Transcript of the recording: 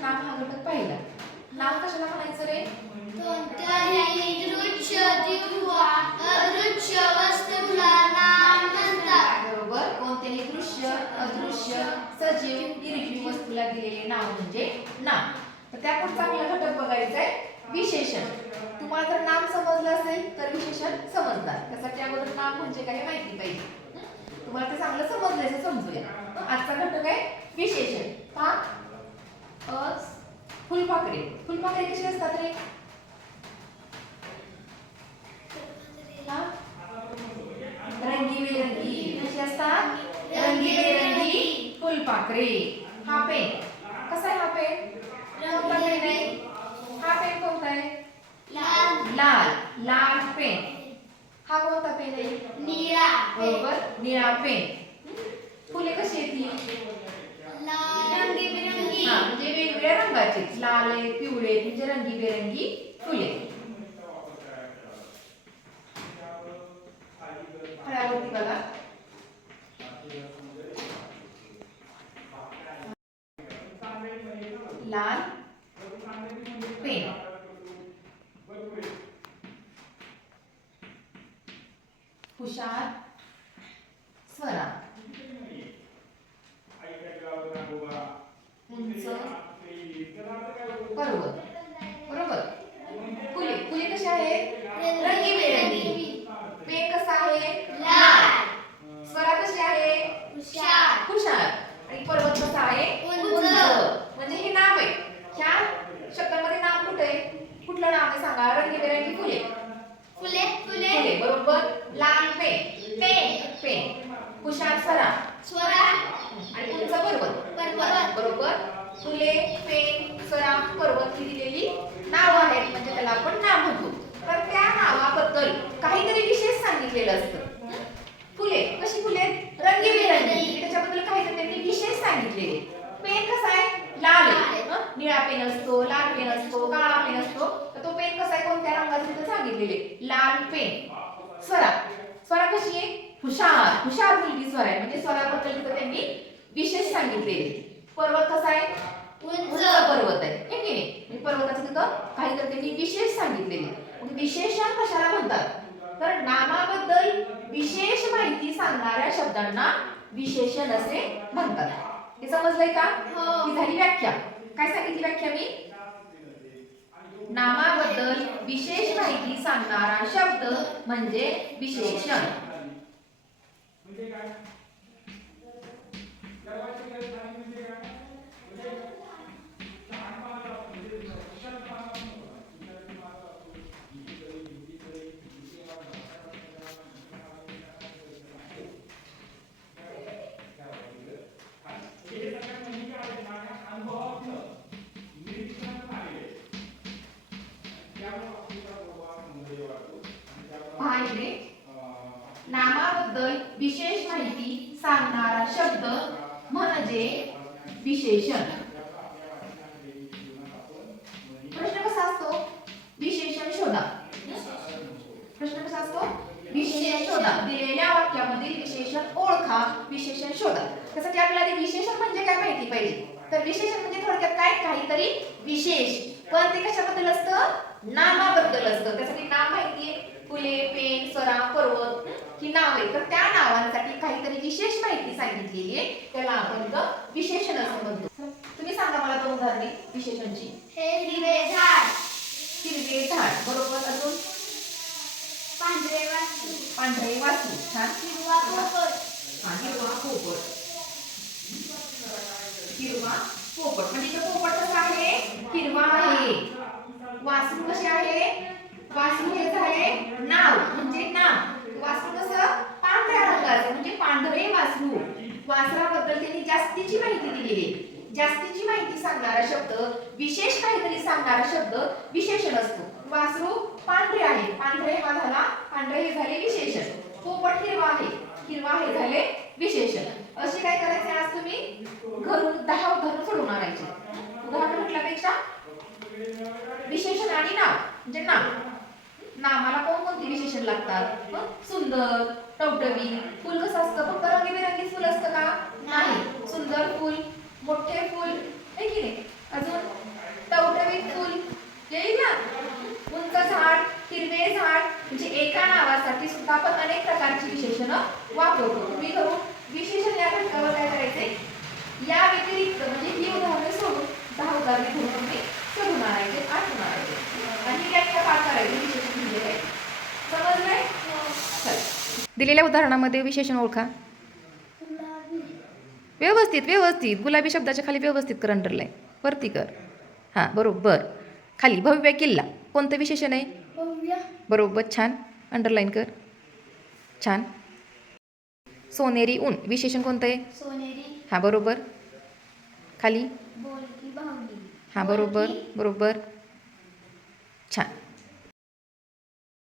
नाम हा घटक पाहिला. नाम कशाला म्हणायचं रे? कोणत्याही दृश्य किंवा अदृश्य वस्तूला नाम म्हणतात. बरोबर. कोणत्याही दृश्य, अदृश्य, सजीव, निर्जीव वस्तूला दिलेले नाव म्हणजे नाम. तर त्यातून चांगला घटक बघायचा आहे विशेषण. तुम्हाला जर नाम समजलं असेल तर विशेषण समजणार. त्यासाठी अगोदर नाम म्हणजे काय माहिती पाहिजे. तुम्हाला ते चांगलं समजलं समजूया. आजचा घटक आहे विशेषण. पहा, फुलपाखरे. फुलपाखरे कशी असतात रे? रंगीबेरंगी. कशी असतात? रंगीबेरंगी फुलपाखरे. हा पेन कसा आहे? हा पेन कोणता पेन आहे? हा पेन कोणता आहे? लाल. लाल पेन. हा कोणता पेन आहे? निळा. बरोबर, निळा पेन. फुले कशी येतील? रंगीबेरंगी. म्हणजे वेगवेगळ्या रंगाचे. लाल आहे, पिवळे, म्हणजे रंगीबेरंगी फुले. फळावरती बघा. लाल पेन. हुशार स्वरा. उंच पर्वत. बरोबर. फुले. फुले कशी आहेत? रंगीबेरंगी. पेन कसा आहे? लाल. स्वरा कशी आहे? हुशार. आणि पर्वत कसा आहे? उंच. म्हणजे हे नाव आहे. ह्या शब्दामध्ये नाम कुठे आहे? कुठलं नाव आहे सांगा? रंगीबेरंगी फुले. फुले. बरोबर. लाल पेन. पेन. हुशार स्वरा. आणि उंच पर्वत. बरोबर. फुले, पेन, स्वरा, पर्वत ही दिलेली नाव आहेत. म्हणजे त्याला आपण नाव म्हणतो. तर त्या नावाबद्दल काहीतरी विशेष सांगितलेलं असतं. फुले कशी फुले? रंगीबेरंगी. त्याच्याबद्दल काहीतरी त्यांनी विशेष सांगितलेले. पेन कसा आहे? लाल आहे. निळा पेन असतो, लाल पेन असतो, काळा पेन असतो. तर तो पेन कसा आहे? कोणत्या रंगाचा तिथं सांगितलेले? लाल पेन. स्वरा कशी आहे? हुशार मुलगी स्वरा आहे. म्हणजे स्वराबद्दल तिथं त्यांनी विशेष सांगितलेले. पर्वत कसा आहे? उंच पर्वत आहे. हे की नाही? पर्वताचं तिथं काहीतरी त्यांनी विशेष सांगितलेले. मग विशेषण कशाला म्हणतात? तर नामाबद्दल विशेष माहिती सांगणाऱ्या शब्दांना विशेषण असे म्हणतात. हे समजलंय का? ही झाली व्याख्या. काय सांगितली व्याख्या मी? नामाबद्दल विशेष माहिती सांगणारा शब्द म्हणजे विशेषण. नामाबद्दल विशेष माहिती सांगणारा शब्द म्हणजे विशेषण. प्रश्न कसा असतो? विशेषण शोधा. प्रश्न कसा असतो? विशेषण शोधा. दिलेल्या वाक्यामधील विशेषण ओळखा, विशेषण शोधा. त्यासाठी आपल्याला विशेषण म्हणजे काय माहिती पाहिजे. तर विशेषण म्हणजे थोडक्यात काय? काहीतरी विशेष. पण ते कशाबद्दल असतं? नामाबद्दल असतं. त्यासाठी नाम माहिती आहे. फुले, पेन, स्वरा, पर्वत ही नाव आहे. तर त्या नावांसाठी काहीतरी विशेष माहिती सांगितलेली आहे. त्याला आपण विशेषण असं म्हणतो. तुम्ही सांगा मला दोन उदाहरणे विशेषणची. हिरवे झाड. हिरवे झाड. बरोबर. अजून? पांढरे वासरू. छान. हिरवा पोपट. हिरवा पोपट. म्हणजे इथं पोपट कसा आहे? हिरवा आहे. वासरू कसे आहे? वासरू हे झाले नाव. म्हणजे नाव. वासरू कसं? पांढऱ्या रंगाचं. म्हणजे पांढरे वासरू. वासराबद्दल त्यांनी जास्तीची माहिती दिलेली आहे. जास्तीची माहिती सांगणारा शब्द, विशेष काहीतरी सांगणारा शब्द विशेषण असतो. वासरू पांढरे आहे. पांढरे हा झाला, पांढरे हे झाले विशेषण. पोपट हिरवा आहे. हिरवा हे झाले विशेषण. असे काय करायचे? आज तुम्ही घरून 10 उदाहरण सोडवून आणायचे. उदाहरण म्हटल्यापेक्षा विशेषण आणि नाव. म्हणजे नामाला कोणकोणती विशेषण लागतात? सुंदर, टवटवी. फुल कसं असतं? फक्त रंगीबेरंगी फुल असतं का? नाही. सुंदर फुल, मोठे फुल, आहे की नाही? अजून उद्गार लिहून तुम्ही शोधून आणायचे, आठवून आणायचे आणि व्याख्या पाठ करायची विशेषण म्हणजे काय. समजलंय? चल. दिलेल्या उदाहरणामध्ये विशेषण ओळखा. व्यवस्थित व्यवस्थित गुलाबी शब्दाच्या खाली व्यवस्थित कर अंडरलाईन. वरती कर. हां बरोबर. खाली भव्य किल्ला कोणतं विशेषण आहे? बरोबर छान. अंडरलाईन कर. छान. सोनेरी ऊन विशेषण कोणतं आहे? सोनेरी. हां बरोबर. खाली. बोलकी बाहुली. हां बरोबर बरोबर. छान.